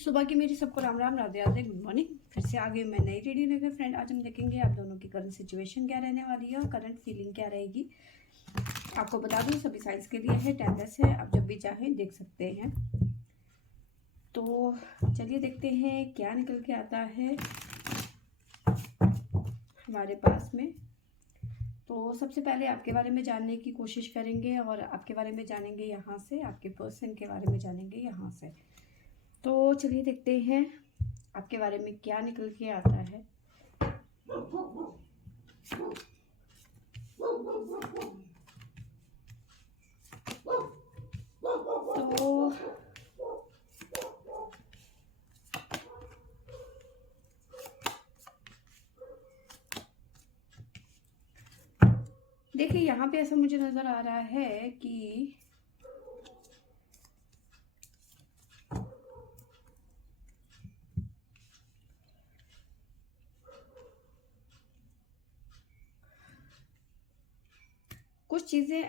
सुबह की मेरी सबको राम राम, राधे राधे, गुड मॉर्निंग। फिर से आ गई मैं नई रीडिंग लेकर फ्रेंड। आज हम देखेंगे आप दोनों की करंट सिचुएशन क्या रहने वाली है और करंट फीलिंग क्या रहेगी। आपको बता दूं सभी साइंस के लिए है, टाइमलेस है, आप जब भी चाहें देख सकते हैं। तो चलिए देखते हैं क्या निकल के आता है हमारे पास में। तो सबसे पहले आपके बारे में जानने की कोशिश करेंगे और आपके बारे में जानेंगे यहाँ से, आपके पर्सन के बारे में जानेंगे यहाँ से। तो चलिए देखते हैं आपके बारे में क्या निकल के आता है। तो देखिए यहाँ पे ऐसा मुझे नजर आ रहा है कि कुछ चीज़ें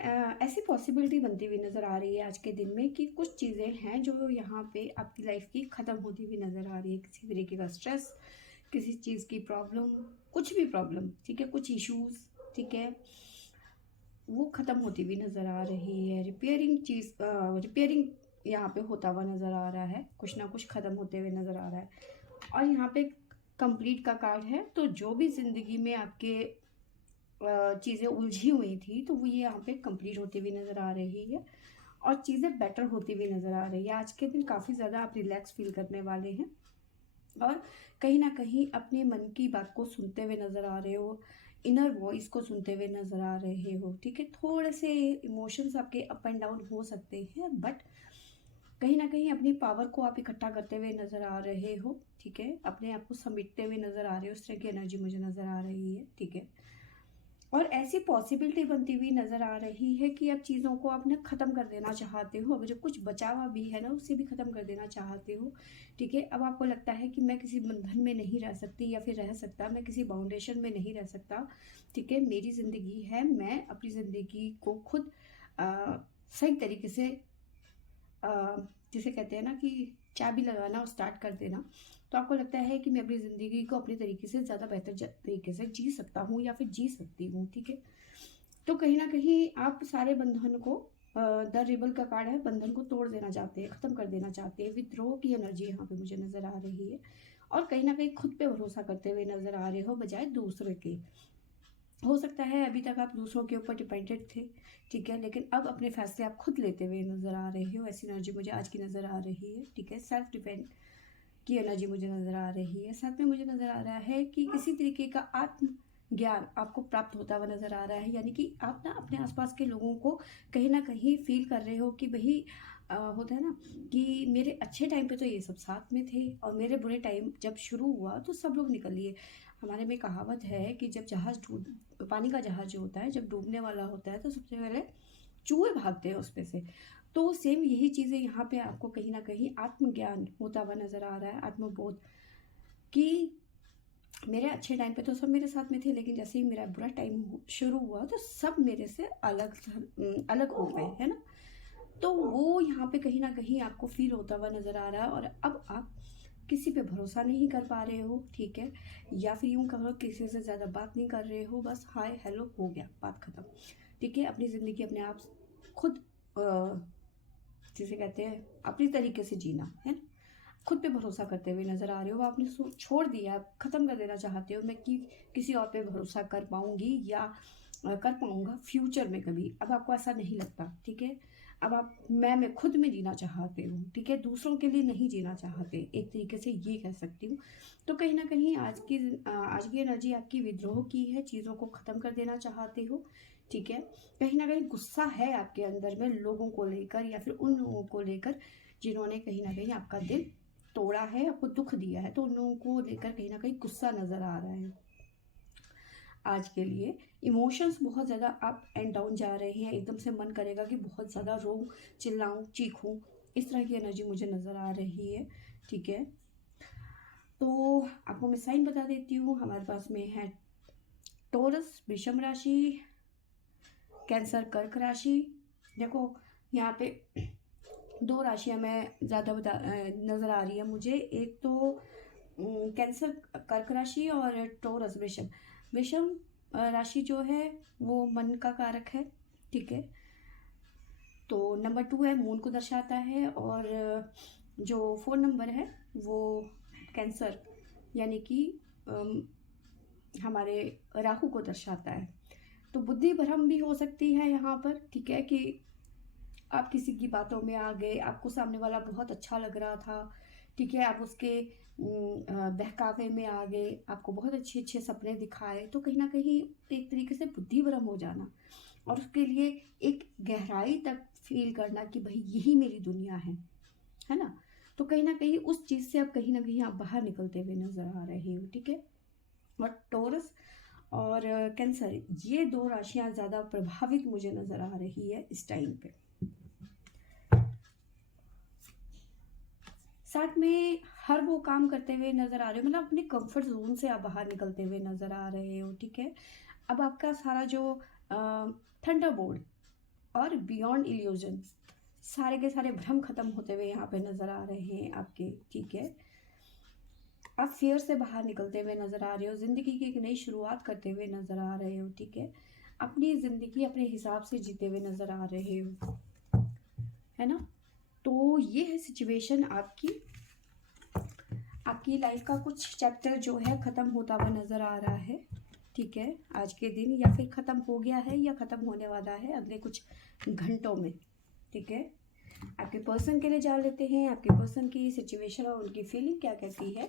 ऐसी पॉसिबिलिटी बनती हुई नज़र आ रही है आज के दिन में कि कुछ चीज़ें हैं जो यहाँ पे आपकी लाइफ की ख़त्म होती हुई नज़र आ रही है। किसी तरीके का स्ट्रेस, किसी चीज़ की प्रॉब्लम, कुछ भी प्रॉब्लम, ठीक है, कुछ इश्यूज, ठीक है, वो ख़त्म होती हुई नज़र आ रही है। रिपेयरिंग यहाँ पे होता हुआ नज़र आ रहा है, कुछ ना कुछ ख़त्म होते हुए नज़र आ रहा है। और यहाँ पे कंप्लीट का कार्ड है। तो जो भी ज़िंदगी में आपके चीज़ें उलझी हुई थी तो वो ये यहाँ पे कंप्लीट होती हुई नज़र आ रही है और चीज़ें बेटर होती हुई नज़र आ रही है। आज के दिन काफ़ी ज़्यादा आप रिलैक्स फील करने वाले हैं और कहीं ना कहीं अपने मन की बात को सुनते हुए नज़र आ रहे हो, इनर वॉइस को सुनते हुए नज़र आ रहे हो, ठीक है। थोड़े से इमोशंस आपके अप एंड डाउन हो सकते हैं, बट कहीं ना कहीं अपनी पावर को आप इकट्ठा करते हुए नज़र आ रहे हो, ठीक है। अपने आप को समेटते हुए नज़र आ रहे हो, उस तरह की एनर्जी मुझे नज़र आ रही है, ठीक है। और ऐसी पॉसिबिलिटी बनती हुई नज़र आ रही है कि अब चीज़ों को आप ना ख़त्म कर देना चाहते हो। अगर जो कुछ बचा हुआ भी है ना उसे भी ख़त्म कर देना चाहते हो, ठीक है। अब आपको लगता है कि मैं किसी बंधन में नहीं रह सकती या फिर रह सकता, मैं किसी बाउंडेशन में नहीं रह सकता, ठीक है। मेरी ज़िंदगी है, मैं अपनी ज़िंदगी को खुद सही तरीके से जिसे कहते हैं ना कि चाबी लगाना और स्टार्ट कर देना। तो आपको लगता है कि मैं अपनी ज़िंदगी को अपने तरीके से ज़्यादा बेहतर तरीके से जी सकता हूँ या फिर जी सकती हूँ, ठीक है। तो कहीं ना कहीं आप सारे बंधन को, द रिबल का कार्ड है, बंधन को तोड़ देना चाहते हैं, ख़त्म कर देना चाहते हैं। विद्रोह की एनर्जी यहाँ पे मुझे नज़र आ रही है और कहीं ना कहीं खुद पे भरोसा करते हुए नज़र आ रहे हो बजाय दूसरे के। हो सकता है अभी तक आप दूसरों के ऊपर डिपेंडेंट थे, ठीक है, लेकिन अब अपने फैसले आप खुद लेते हुए नज़र आ रहे हो। ऐसी एनर्जी मुझे आज की नज़र आ रही है, ठीक है। सेल्फ डिपेंड की एनर्जी मुझे नज़र आ रही है। साथ में मुझे नज़र आ रहा है कि किसी तरीके का आत्म ज्ञान आपको प्राप्त होता हुआ नज़र आ रहा है, यानी कि आप ना अपने आसपास के लोगों को कहीं ना कहीं फील कर रहे हो कि भाई होता है ना कि मेरे अच्छे टाइम पे तो ये सब साथ में थे और मेरे बुरे टाइम जब शुरू हुआ तो सब लोग निकल लिए। हमारे में कहावत है कि जब जहाज डूब, पानी का जहाज जो होता है जब डूबने वाला होता है तो सबसे पहले चूहे भागते हैं उसमें से। तो सेम यही चीज़ें यहाँ पे आपको कहीं ना कहीं आत्मज्ञान होता हुआ नज़र आ रहा है, आत्मबोध, कि मेरे अच्छे टाइम पे तो सब मेरे साथ में थे, लेकिन जैसे ही मेरा बुरा टाइम शुरू हुआ तो सब मेरे से अलग अलग हो गए, है ना। तो वो यहाँ पे कहीं ना कहीं आपको फील होता हुआ नज़र आ रहा है और अब आप किसी पे भरोसा नहीं कर पा रहे हो, ठीक है, या फिर यूं कहो किसी से ज़्यादा बात नहीं कर रहे हो, बस हाय हेलो हो गया, बात खत्म, ठीक है। अपनी ज़िंदगी अपने आप खुद जिसे कहते हैं अपनी तरीके से जीना, है ना। खुद पे भरोसा करते हुए नजर आ रहे हो, आपने छोड़ दिया, आप खत्म कर देना चाहते हो मैं कि किसी और पे भरोसा कर पाऊंगी या कर पाऊंगा फ्यूचर में कभी। अब आपको ऐसा नहीं लगता, ठीक है। अब आप मैं खुद में जीना चाहते हो, ठीक है, दूसरों के लिए नहीं जीना चाहते, एक तरीके से ये कह सकती हूँ। तो कहीं ना कहीं आज की एनर्जी आपकी विद्रोह की है, चीज़ों को ख़त्म कर देना चाहते हो, ठीक है। कहीं ना कहीं गुस्सा है आपके अंदर में लोगों को लेकर या फिर उन लोगों को लेकर जिन्होंने कहीं ना कहीं आपका दिल तोड़ा है, आपको दुख दिया है, तो उन लोगों को लेकर कहीं ना कहीं गुस्सा नजर आ रहा है। आज के लिए इमोशंस बहुत ज़्यादा अप एंड डाउन जा रहे हैं, एकदम से मन करेगा कि बहुत ज़्यादा रो, चिल्लाऊं, चीखूं, इस तरह की एनर्जी मुझे नज़र आ रही है, ठीक है। तो आपको मैं साइन बता देती हूँ, हमारे पास में है टोरस वृषभ राशि, कैंसर कर्क राशि। देखो यहाँ पे दो राशियां मैं ज़्यादा नज़र आ रही है मुझे। एक तो कैंसर कर्क राशि और टोरस वृषभ। वृषभ राशि जो है वो मन का कारक है, ठीक है। तो नंबर 2 है, मून को दर्शाता है। और जो 4 नंबर है वो कैंसर यानी कि हमारे राहु को दर्शाता है। तो बुद्धि भ्रम भी हो सकती है यहाँ पर, ठीक है, कि आप किसी की बातों में आ गए, आपको सामने वाला बहुत अच्छा लग रहा था, ठीक है, आप उसके बहकावे में आ गए, आपको बहुत अच्छे अच्छे सपने दिखाए, तो कहीं ना कहीं एक तरीके से बुद्धि भ्रम हो जाना और उसके लिए एक गहराई तक फील करना कि भाई यही मेरी दुनिया है ना। तो कहीं ना कहीं उस चीज़ से अब कहीं ना कहीं आप बाहर निकलते हुए नजर आ रहे हो, ठीक है। और टोरस और कैंसर, ये दो राशियां ज़्यादा प्रभावित मुझे नजर आ रही है इस टाइम पे। साथ में हर वो काम करते हुए नजर आ रहे हो, मतलब अपने कंफर्ट जोन से आप बाहर निकलते हुए नजर आ रहे हो, ठीक है। अब आपका सारा जो थंडर बोल्ट और बियॉन्ड इल्यूजन, सारे के सारे भ्रम खत्म होते हुए यहाँ पे नजर आ रहे हैं आपके, ठीक है। आप फियर से बाहर निकलते हुए नजर आ रहे हो, जिंदगी की एक नई शुरुआत करते हुए नजर आ रहे हो, ठीक है। अपनी जिंदगी अपने हिसाब से जीते हुए नजर आ रहे हो, है ना। तो ये है सिचुएशन आपकी। आपकी लाइफ का कुछ चैप्टर जो है ख़त्म होता हुआ नज़र आ रहा है, ठीक है, आज के दिन, या फिर ख़त्म हो गया है या ख़त्म होने वाला है अगले कुछ घंटों में, ठीक है। आपके पर्सन के लिए जान लेते हैं आपके पर्सन की सिचुएशन और उनकी फीलिंग क्या कहती है।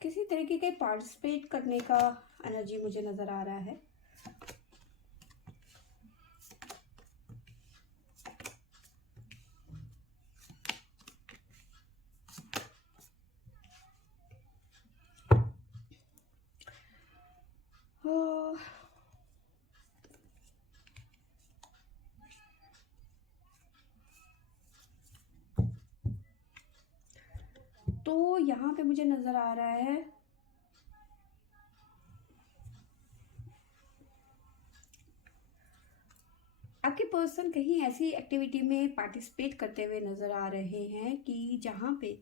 किसी तरीके के पार्टिसिपेट करने का एनर्जी मुझे नज़र आ रहा है। तो यहाँ पे मुझे नज़र आ रहा है आपके पर्सन कहीं ऐसी एक्टिविटी में पार्टिसिपेट करते हुए नज़र आ रहे हैं कि जहाँ पे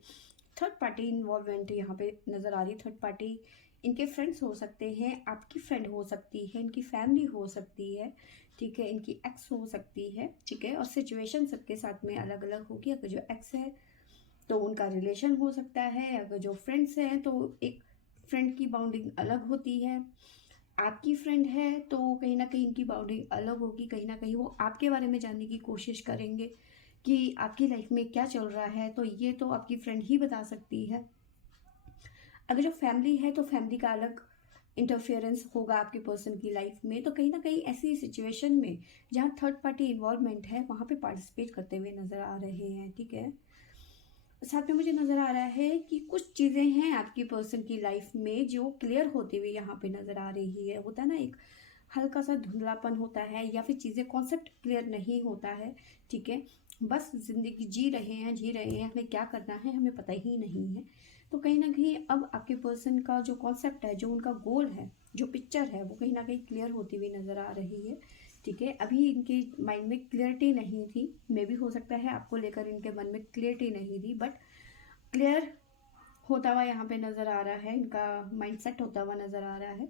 थर्ड पार्टी इन्वॉल्वमेंट यहाँ पे नज़र आ रही है। थर्ड पार्टी इनके फ्रेंड्स हो सकते हैं, आपकी फ्रेंड हो सकती है, इनकी फैमिली हो सकती है, ठीक है, इनकी एक्स हो सकती है, ठीक है। और सिचुएशन सबके साथ में अलग अलग होगी। अगर जो एक्स है तो उनका रिलेशन हो सकता है, अगर जो फ्रेंड्स हैं तो एक फ्रेंड की बाउंडिंग अलग होती है, आपकी फ्रेंड है तो कहीं ना कहीं इनकी बाउंडिंग अलग होगी। कहीं ना कहीं वो आपके बारे में जानने की कोशिश करेंगे कि आपकी लाइफ में क्या चल रहा है, तो ये तो आपकी फ्रेंड ही बता सकती है। अगर जो फैमिली है तो फैमिली का अलग इंटरफेरेंस होगा आपके पर्सन की लाइफ में। तो कहीं ना कहीं ऐसी सिचुएशन में जहाँ थर्ड पार्टी इन्वॉल्वमेंट है वहाँ पे पार्टिसिपेट करते हुए नजर आ रहे हैं, ठीक है। साथ में मुझे नज़र आ रहा है कि कुछ चीज़ें हैं आपकी पर्सन की लाइफ में जो क्लियर होते हुए यहाँ पे नज़र आ रही है। होता है ना, एक हल्का सा धुंधलापन होता है या फिर चीज़ें कॉन्सेप्ट क्लियर नहीं होता है, ठीक है। बस ज़िंदगी जी रहे हैं, हमें क्या करना है हमें पता ही नहीं है। तो कहीं ना कहीं अब आपके पर्सन का जो कॉन्सेप्ट है, जो उनका गोल है, जो पिक्चर है, वो कहीं ना कहीं क्लियर होती हुई नज़र आ रही है, ठीक है। अभी इनके माइंड में क्लियरिटी नहीं थी, मे भी हो सकता है आपको लेकर इनके मन में क्लियरिटी नहीं थी, बट क्लियर होता हुआ यहाँ पे नज़र आ रहा है, इनका माइंडसेट होता हुआ नज़र आ रहा है।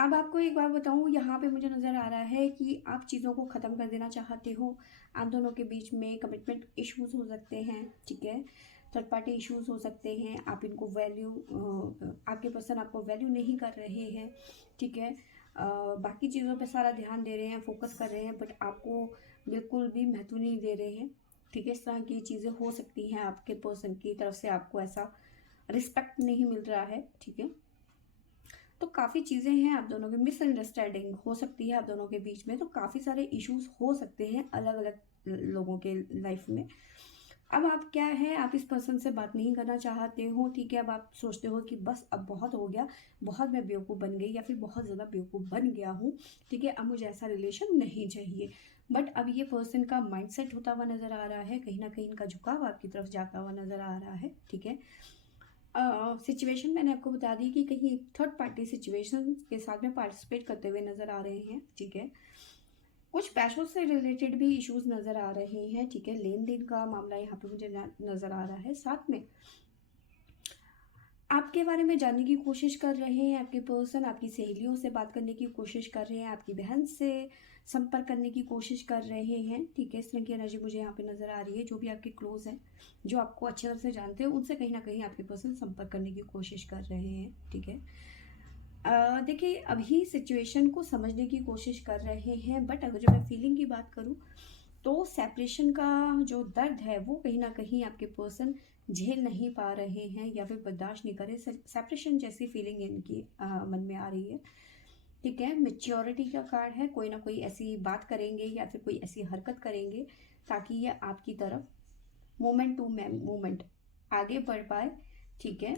अब आपको एक बात बताऊँ, यहाँ पे मुझे नज़र आ रहा है कि आप चीज़ों को ख़त्म कर देना चाहते हो। आप दोनों के बीच में कमिटमेंट इश्यूज़ हो सकते हैं, ठीक है, थर्ड पार्टी इश्यूज़ हो सकते हैं। आप इनको वैल्यू, आपके पर्सन आपको वैल्यू नहीं कर रहे हैं, ठीक है। बाकी चीज़ों पे सारा ध्यान दे रहे हैं, फोकस कर रहे हैं, बट आपको बिल्कुल भी महत्व नहीं दे रहे हैं, ठीक है। इस तरह की चीज़ें हो सकती हैं, आपके पर्सन की तरफ से आपको ऐसा रिस्पेक्ट नहीं मिल रहा है, ठीक है। तो काफ़ी चीज़ें हैं, आप दोनों की मिसअंडरस्टैंडिंग हो सकती है आप दोनों के बीच में। तो काफ़ी सारे इश्यूज हो सकते हैं अलग अलग लोगों के लाइफ में। अब आप क्या है, आप इस पर्सन से बात नहीं करना चाहते हो, ठीक है। अब आप सोचते हो कि बस अब बहुत हो गया, बहुत मैं बेवकूफ़ बन गई या फिर बहुत ज़्यादा बेवकूफ़ बन गया हूँ, ठीक है, अब मुझे ऐसा रिलेशन नहीं चाहिए। बट अब ये पर्सन का माइंडसेट होता हुआ नज़र आ रहा है, कहीं ना कहीं इनका झुकाव आपकी तरफ जाता हुआ नज़र आ रहा है, ठीक है। सिचुएशन मैंने आपको बता दी कि कहीं थर्ड पार्टी सिचुएशन के साथ में पार्टिसिपेट करते हुए नज़र आ रहे हैं, ठीक है। कुछ पैसों से रिलेटेड भी इश्यूज नज़र आ रहे हैं, ठीक है। लेन देन का मामला यहाँ पे मुझे नज़र आ रहा है। साथ में आपके बारे में जानने की कोशिश कर रहे हैं आपके पर्सन, आपकी सहेलियों से बात करने की कोशिश कर रहे हैं, आपकी बहन से संपर्क करने की कोशिश कर रहे हैं, ठीक है। इस तरह की एनर्जी मुझे यहाँ पे नज़र आ रही है। जो भी आपके क्लोज हैं, जो आपको अच्छी तरह से जानते हैं, उनसे कहीं ना कहीं आपके पर्सन संपर्क करने की कोशिश कर रहे हैं, ठीक है। देखिए, अभी सिचुएशन को समझने की कोशिश कर रहे हैं, बट अगर जो मैं फीलिंग की बात करूँ तो सेपरेशन का जो दर्द है वो कहीं ना कहीं आपके पर्सन झेल नहीं पा रहे हैं या फिर बर्दाश्त नहीं कर रहे। सेपरेशन जैसी फीलिंग इनकी मन में आ रही है, ठीक है। मेच्योरिटी का कार्ड है। कोई ना कोई ऐसी बात करेंगे या फिर कोई ऐसी हरकत करेंगे ताकि ये आपकी तरफ मोमेंट टू मोमेंट आगे बढ़ पाए, ठीक है।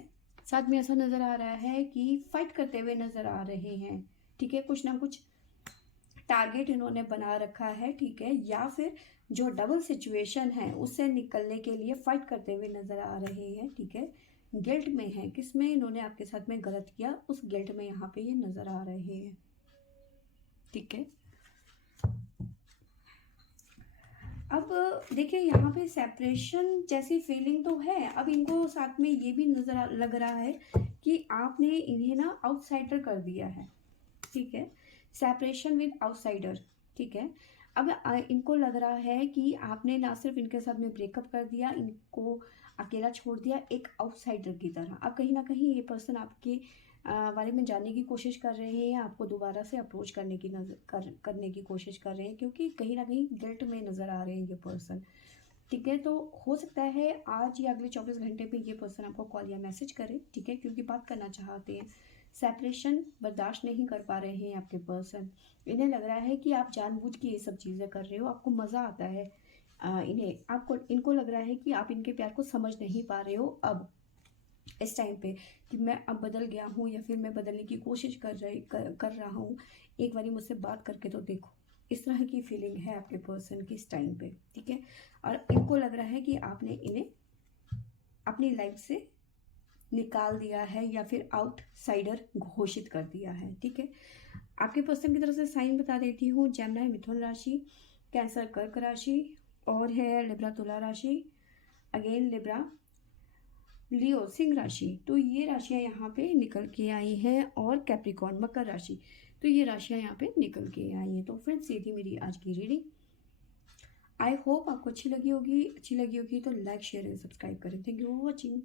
साथ में ऐसा नज़र आ रहा है कि फाइट करते हुए नज़र आ रहे हैं, ठीक है। कुछ ना कुछ टारगेट इन्होंने बना रखा है, ठीक है। या फिर जो डबल सिचुएशन है उससे निकलने के लिए फाइट करते हुए नज़र आ रहे हैं, ठीक है। गिल्ट में है, किसमें इन्होंने आपके साथ में गलत किया उस गिल्ट में यहाँ पे ये नज़र आ रहे हैं, ठीक है। अब देखिए, यहाँ पे सेपरेशन जैसी फीलिंग तो है। अब इनको साथ में ये भी लग रहा है कि आपने इन्हें ना आउटसाइडर कर दिया है, ठीक है। सेपरेशन विद आउटसाइडर, ठीक है। अब इनको लग रहा है कि आपने ना सिर्फ इनके साथ में ब्रेकअप कर दिया, इनको अकेला छोड़ दिया एक आउटसाइडर की तरह। अब कहीं ना कहीं ये पर्सन आपके बारे में जानने की कोशिश कर रहे हैं, आपको दोबारा से अप्रोच करने की करने की कोशिश कर रहे हैं, क्योंकि कहीं ना कहीं गिल्ट में नज़र आ रहे हैं ये पर्सन, ठीक है। तो हो सकता है आज या अगले 24 घंटे में ये पर्सन आपको कॉल या मैसेज करे, ठीक है, क्योंकि बात करना चाहते हैं। सेपरेशन बर्दाश्त नहीं कर पा रहे हैं आपके पर्सन। इन्हें लग रहा है कि आप जानबूझ के ये सब चीज़ें कर रहे हो, आपको मज़ा आता है। इनको लग रहा है कि आप इनके प्यार को समझ नहीं पा रहे हो अब इस टाइम पे, कि मैं अब बदल गया हूँ या फिर मैं बदलने की कोशिश कर रहा हूँ। एक बारी मुझसे बात करके तो देखो। इस तरह की फीलिंग है आपके पर्सन की इस टाइम पे, ठीक है। और इनको लग रहा है कि आपने इन्हें अपनी लाइफ से निकाल दिया है या फिर आउटसाइडर घोषित कर दिया है, ठीक है। आपके पर्सन की तरफ से साइन बता देती हूँ। जेमिनी मिथुन राशि, कैंसर कर्क राशि, और है लिब्रा तुला राशि, अगेन लिब्रा, लियो सिंह राशि। तो ये राशियां यहाँ पे निकल के आई हैं, और कैप्रिकॉर्न मकर राशि। तो ये राशियां यहाँ पे निकल के आई हैं। तो फ्रेंड्स, ये थी मेरी आज की रीडिंग। आई होप आपको अच्छी लगी होगी। अच्छी लगी होगी तो लाइक शेयर एंड सब्सक्राइब करें। Thank you for watching.